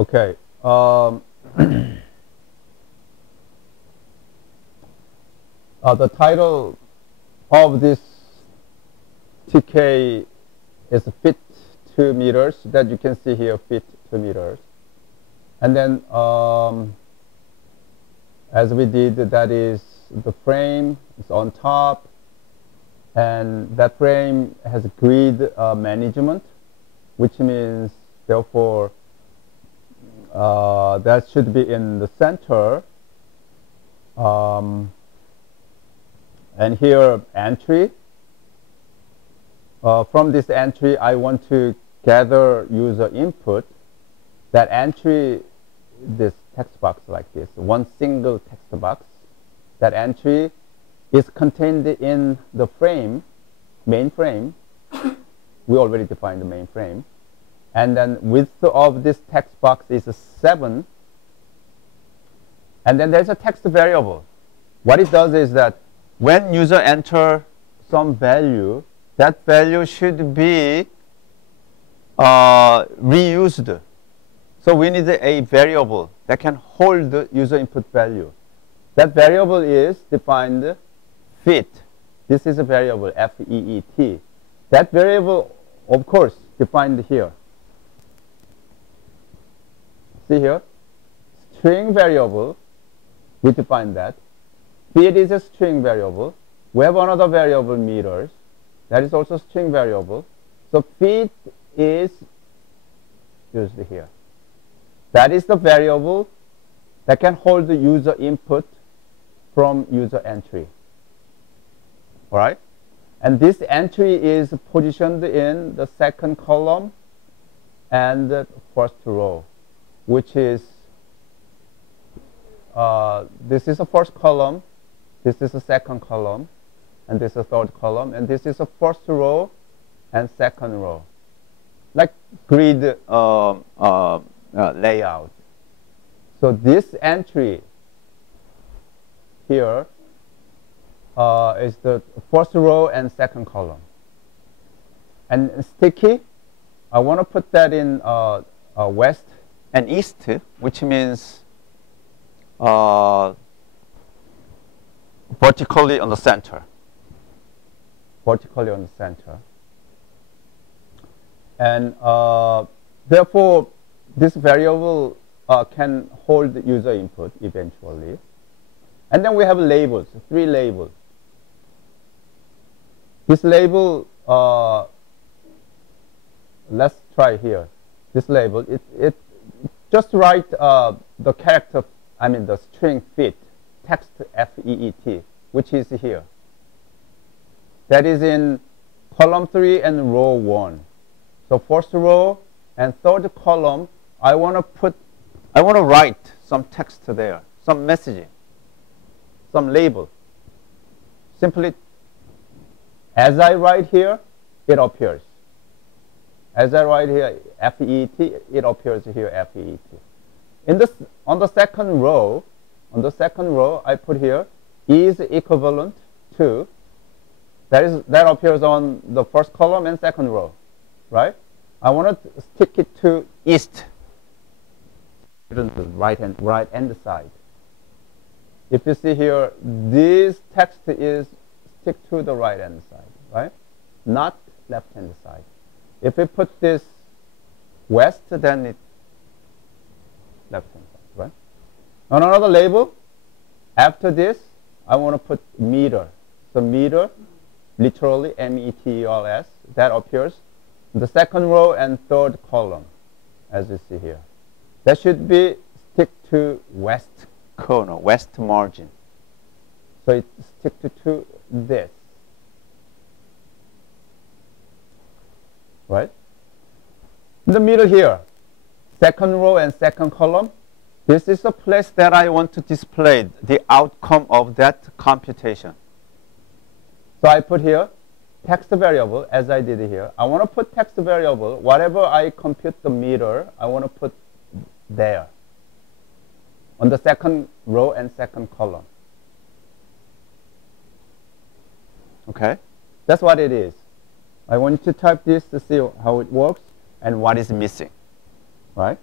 Okay. The title of this TK is fit 2 meters that you can see here, fit 2 meters. And then as we did, that is the frame is on top, and that frame has grid management, which means therefore that should be in the center. And here entry. From this entry, I want to gather user input. That entry, this text box like this, one single text box. That entry is contained in the frame, main frame. We already defined the main frame. And then width of this text box is 7. And then there's a text variable. What it does is that when user enter some value, that value should be reused. So we need a variable that can hold the user input value. That variable is defined fit. This is a variable, F-E-E-T. That variable, of course, defined here. See here? String variable, we define that. Fit is a string variable. We have another variable, meters. That is also string variable. So fit is used here. That is the variable that can hold the user input from user entry. All right? And this entry is positioned in the second column and the first row, which is, this is the first column, this is the second column, and this is the third column, and this is the first row and second row. Like grid layout. So this entry here is the first row and second column. And sticky, I want to put that in west and east, which means vertically on the center. Vertically on the center. And therefore, this variable can hold user input eventually. And then we have labels, 3 labels. This label, let's try here. This label, it just write the character, I mean the string fit, text F-E-E-T, which is here. That is in column 3 and row 1. So first row and third column, I want to write some text there, some messaging, some label. Simply, as I write here, it appears. As I write here, F-E-E-T, it appears here, F-E-E-T. On the second row, I put here is equivalent to. That appears on the first column and second row, right? I want to stick it to east, the right hand side. If you see here, this text is stick to the right hand side, right? Not left hand side. If we put this west, then it left hand side, right? On another label, after this, I want to put meter. So meter, literally M-E-T-E-R-S, that appears in the second row and third column, as you see here. That should be stick to west corner, west margin. So it stick to this, right? In the middle here, second row and second column, this is the place that I want to display the outcome of that computation. So I put here text variable, as I did here. I want to put text variable, whatever I compute the meter, I want to put there on the second row and second column. Okay? That's what it is. I want you to type this to see how it works and what is missing, right?